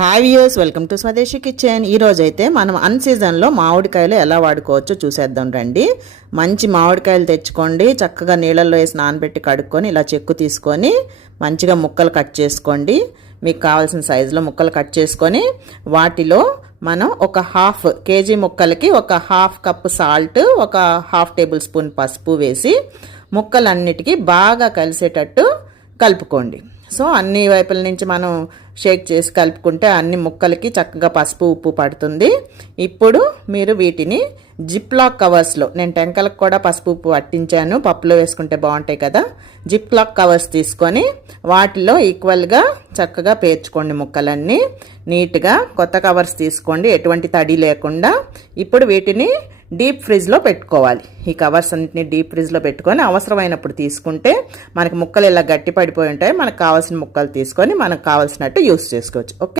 Hi viewers, welcome to స్వదేశీ kitchen. ఈరోజు అయితే మనం అన్ సీజన్లో మామిడికాయలు ఎలా వాడుకోవచ్చో చూసేద్దాం రండి. మంచి మామిడికాయలు తెచ్చుకోండి, చక్కగా నీళ్ళల్లో వేసి నానబెట్టి కడుక్కొని ఇలా చెక్కు తీసుకొని మంచిగా ముక్కలు కట్ చేసుకోండి. మీకు కావాల్సిన సైజులో ముక్కలు కట్ చేసుకొని వాటిలో మనం ఒక హాఫ్ కేజీ ముక్కలకి ఒక హాఫ్ కప్పు సాల్ట్, ఒక హాఫ్ టేబుల్ స్పూన్ పసుపు వేసి ముక్కలన్నిటికీ బాగా కలిసేటట్టు కలుపుకోండి. సో అన్ని వైపుల నుంచి మనం షేక్ చేసి కలుపుకుంటే అన్ని ముక్కలకి చక్కగా పసుపు ఉప్పు పడుతుంది. ఇప్పుడు మీరు వీటిని జిప్లాక్ కవర్స్లో, నేను టెంకలకు కూడా పసుపు ఉప్పు పట్టించాను, పప్పులో వేసుకుంటే బాగుంటాయి కదా. జిప్లాక్ కవర్స్ తీసుకొని వాటిలో ఈక్వల్గా చక్కగా పేర్చుకోండి ముక్కలన్నీ నీట్గా. కొత్త కవర్స్ తీసుకోండి, ఎటువంటి తడి లేకుండా. ఇప్పుడు వీటిని డీప్ ఫ్రిడ్జ్లో పెట్టుకోవాలి. ఈ కవర్స్ అన్నింటినీ డీప్ ఫ్రిడ్జ్లో పెట్టుకొని అవసరమైనప్పుడు తీసుకుంటే మనకి ముక్కలు ఇలా గట్టి పడిపోయి ఉంటాయి. మనకు కావాల్సిన ముక్కలు తీసుకొని మనకు కావాల్సినట్టు యూస్ చేసుకోవచ్చు. ఓకే.